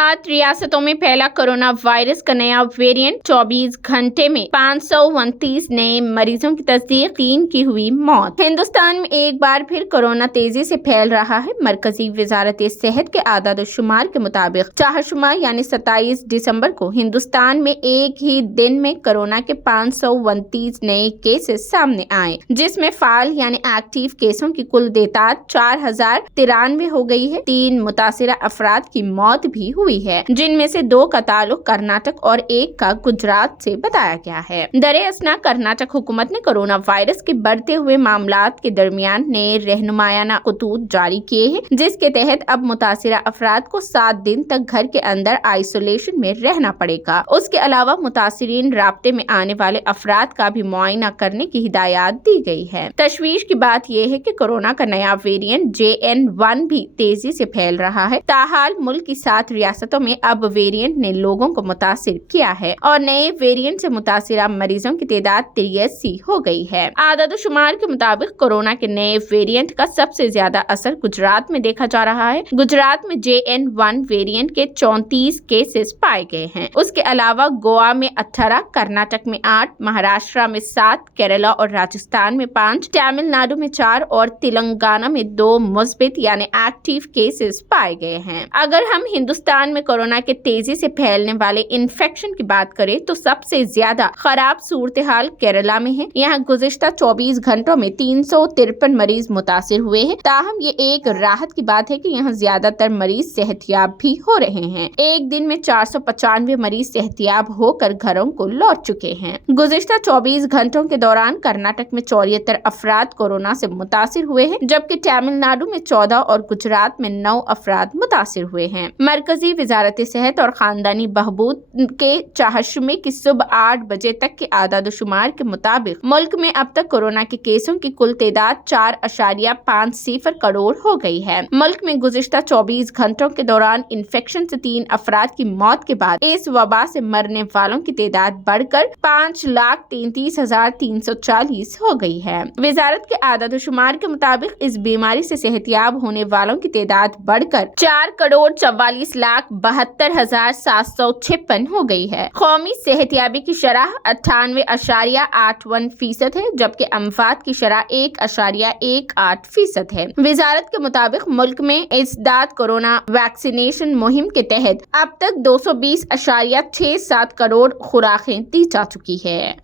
7 रियासतों में फैला कोरोना वायरस का नया वेरिएंट। 24 घंटे में 529 नए मरीजों की तस्दीक, 3 की हुई मौत। हिंदुस्तान में एक बार फिर कोरोना तेजी से फैल रहा है। मरकजी वजारत सेहत के आदाद-ओ-शुमार के मुताबिक चाहशुमा यानी 27 दिसंबर को हिंदुस्तान में एक ही दिन में कोरोना के 529 नए केसेस सामने आए, जिसमें फाल यानी एक्टिव केसों की कुल तादाद 4093 हो गई है। 3 मुतासिरा अफराद की मौत भी हुई है, जिनमें से 2 का ताल्लुक कर्नाटक और 1 का गुजरात से बताया गया है। दरे असना कर्नाटक हुकूमत ने कोरोना वायरस के बढ़ते हुए मामलात के दरमियान नए रहनुमायाना खतूत जारी किए हैं, जिसके तहत अब मुतासिरा अफराद को 7 दिन तक घर के अंदर आइसोलेशन में रहना पड़ेगा। उसके अलावा मुतासिरीन राब्ते में आने वाले अफराद का भी मुआयना करने की हिदायत दी गई है। तशवीश की बात यह है कि कोरोना का नया वेरिएंट JN1 भी तेजी से फैल रहा है। ताहाल मुल्क की 7 रियासतों में अब वेरिएंट ने लोगों को मुतासिर किया है और नए वेरिएंट से मुतासिरा मरीजों की तादाद 83 हो गई है। आदाद-ओ-शुमार के मुताबिक कोरोना के नए वेरिएंट का सबसे ज्यादा असर गुजरात में देखा जा रहा है। गुजरात में JN1 वेरिएंट के 34 केसेस पाए गए हैं। उसके अलावा गोवा में 18, कर्नाटक में 8, महाराष्ट्र में 7, केरला और राजस्थान में 5, तमिलनाडु में 4 और तेलंगाना में 2 मुस्बित यानी एक्टिव केसेस पाए गए हैं। अगर हम हिंदुस्तान में कोरोना के तेजी से फैलने वाले इन्फेक्शन की बात करें तो सबसे ज्यादा खराब सूरत हाल केरला में है। यहाँ गुज़िश्ता 24 घंटों में 353 मरीज मुतासिर हुए हैं। ताहम ये एक राहत की बात है कि यहाँ ज्यादातर मरीज सेहतयाब भी हो रहे हैं। एक दिन में 495 मरीज सेहतयाब होकर घरों को लौट चुके हैं। गुज़िश्ता 24 घंटों के दौरान कर्नाटक में 74 अफराद कोरोना से मुतासिर हुए हैं, जबकि तमिलनाडु में 14 और गुजरात में 9 अफराद मुतासिर हुए हैं। मरकजी वजारत सेहत और खानदानी बहबूद के चाहशुमे की सुबह 8 बजे तक के आदाद-ओ-शुमार के मुताबिक मुल्क में अब तक कोरोना के केसों की कुल तादाद 4.50 करोड़ हो गई है। मुल्क में गुज़िश्ता 24 घंटों के दौरान इन्फेक्शन से 3 अफराद की मौत के बाद इस वबा से मरने वालों की तादाद बढ़कर 5,33,340 हो गई है। वजारत के आदाद-ओ-शुमार के मुताबिक इस बीमारी से सेहतयाब होने वालों की तादाद बढ़कर 4,44,72,756 हो गई है। कौमी सेहतयाबी की शरह 98.81% है, जबकि अमवात की शरह 1.18% है। वजारत के मुताबिक मुल्क में इस दाद कोरोना वैक्सीनेशन मुहिम के तहत अब तक 220.67 करोड़ खुराकें दी जा चुकी है।